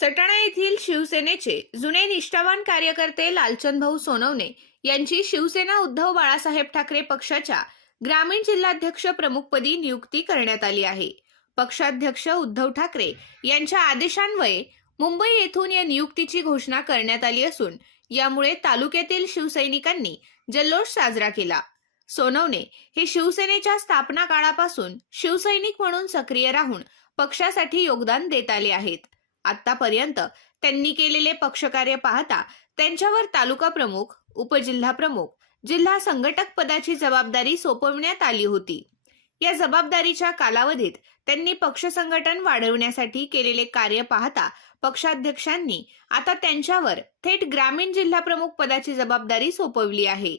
सटाणा येथील शिवसेनेचे. जुने निष्ठावान कार्यकर्ते लालचंद भाऊ सोनवणे यांची शिवसेना उद्धव बाळासाहेब ठाकरे पक्षाच्या ग्रामीण जिल्हाध्यक्ष प्रमुखपदी नियुक्ती करण्यात आली आहे. पक्षाध्यक्ष उद्धव ठाकरे यांच्या आदेशान्वये मुंबई येथून या नियुक्तीची घोषणा करण्यात आली असून यामुळे तालुक्यातील शिवसैनिकांनी जल्लोष साजरा केला. सोनवणे हे शिवसेनेच्या स्थापना काळापासून शिवसैनिक म्हणून सक्रिय राहून पक्षासाठी योगदान देत आले आहेत. आतापर्यंत त्यांनी केलेले पक्षकार्य पाहता त्यांच्यावर तालुका प्रमुख उपजिल्हा प्रमुख जिल्हा संघटक पदाची जबाबदारी सोपवण्यात आली होती. या जबाबदारीच्या कालावधीत त्यांनी पक्ष संघटन वाढवण्यासाठी केलेले कार्य पाहता पक्षाध्यक्षांनी आता त्यांच्यावर थेट ग्रामीण जिल्हा प्रमुख पदाची जबाबदारी सोपवली आहे.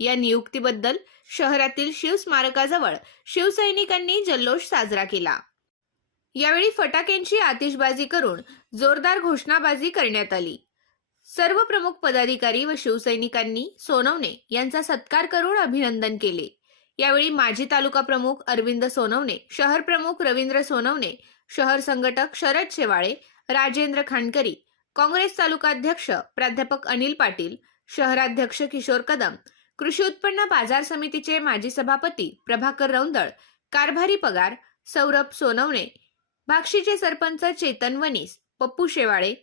या नियुक्तीबद्दल शहरातील शिवस्मारकाजवळ शिवसैनिकांनी जल्लोष साजरा केला. यावेळी फटाक्यांची आतिषबाजी करून जोरदार घोषणाबाजी करण्यात आली. सर्व प्रमुख पदाधिकारी व शिवसैनिकांनी सोनवणे यांचा सत्कार करून अभिनंदन केले. यावेळी माजी तालुका प्रमुख अरविंद सोनवणे शहर प्रमुख रवींद्र सोनवणे शहर संघटक शरद शेवाळे राजेंद्र खानकरी काँग्रेस तालुकाध्यक्ष प्राध्यापक अनिल पाटील शहराध्यक्ष किशोर कदम कृषी उत्पन्न बाजार समितीचे माजी सभापती प्रभाकर रौंदळ कारभारी पगार सौरभ सोनवणे भाक्षीचे सरपंच चेतन वनीस पप्पू शेवाळे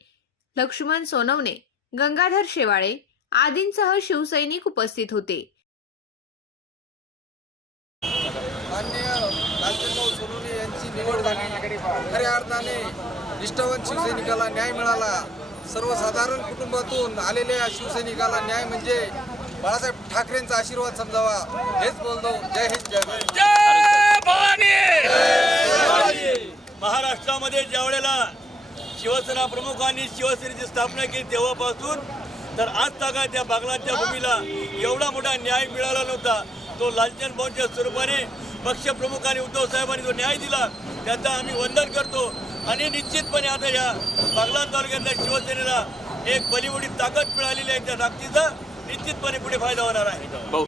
लक्ष्मण सोनवणे गंगाधर शेवाळे आदींसह शिवसैनिक उपस्थित होते. यांची निवड झाली. खऱ्या अर्थाने निष्ठावान शिवसैनिकाला न्याय मिळाला. सर्वसाधारण कुटुंबातून आलेल्या शिवसैनिकाला न्याय म्हणजे बाळासाहेब ठाकरेंचा आशीर्वाद समजावा हेच बोलतो. जय हिंद जय जय शिवसेना प्रमुखांनी शिवसेनेची स्थापना केली तेव्हापासून. तर आज तागा त्या बागलाच्या भूमीला एवढा मोठा न्याय मिळाला नव्हता. तो लालचंद भाऊच्या स्वरूपाने पक्षप्रमुखांनी उद्धव साहेबांनी जो न्याय दिला त्याचा आम्ही वंदन करतो. आणि निश्चितपणे आता या बागलाण तालुक्यातल्या शिवसेनेला एक बलीवडी ताकद मिळालेली आहे त्या ताकदीचा निश्चितपणे पुढे फायदा होणार आहे.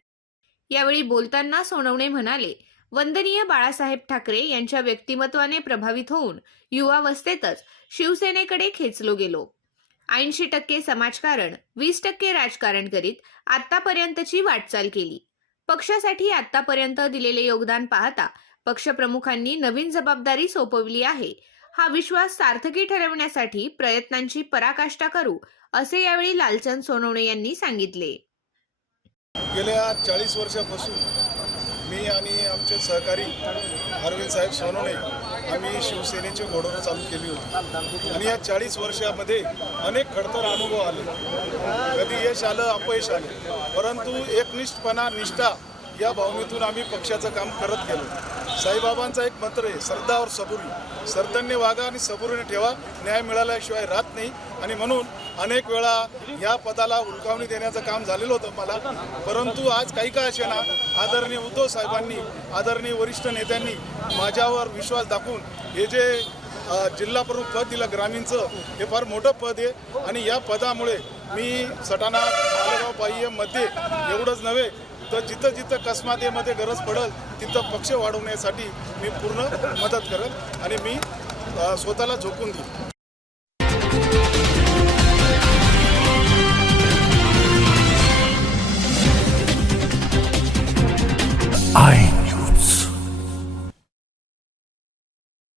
यावेळी बोलताना सोनवणे म्हणाले वंदनीय बाळासाहेब ठाकरे यांच्या व्यक्तिमत्वाने प्रभावित होऊन युवावस्थेतच शिवसेनेकडे खेचलो गेलो. ऐंशी टक्के समाजकारण वीस टक्के राजकारण करीत आतापर्यंतची वाटचाल केली. पक्षासाठी आतापर्यंत दिलेले योगदान पाहता पक्षप्रमुखांनी नवीन जबाबदारी सोपवली आहे. हा विश्वास सार्थकी ठरवण्यासाठी प्रयत्नांची पराकाष्ठा करू असे यावेळी लालचंद सोनवणे यांनी सांगितले. गेल्या चाळीस वर्षापासून सहकारी अरविंद साहेब सोनवणे आम्ही शिवसेनेची घोडवणं चालू केली होती. आणि या चाळीस वर्षामध्ये अनेक खडतर अनुभव आले. कधी यश आलं अपयश आलं. परंतु एकनिष्ठपणा निष्ठा या भावनेतून आम्ही पक्षाचं काम करत गेलो. साईबाबांचा एक मंत्र आहे श्रद्धा और सबुरी. श्रद्धांनी वागा आणि सबुरीने ठेवा न्याय मिळाल्याशिवाय राहत नाही. आणि म्हणून अनेक वेळा या पदाला उलकावणी देण्याचं काम झालेलं होतं मला. परंतु आज काही का असे ना आदरणीय उद्धव साहेबांनी आदरणीय वरिष्ठ नेत्यांनी माझ्यावर विश्वास दाखवून हे जे जिल्हाप्रमुख पद दिलं ग्रामीणचं हे फार मोठं पद आहे. आणि या पदामुळे मी सटाणा मालेगाव बाह्यमध्ये एवढंच नव्हे तर जिथं जिथं कसमातीमध्ये गरज पडेल तिथं पक्ष वाढवण्यासाठी मी पूर्ण मदत करेल आणि मी स्वतःला झोकून देईन.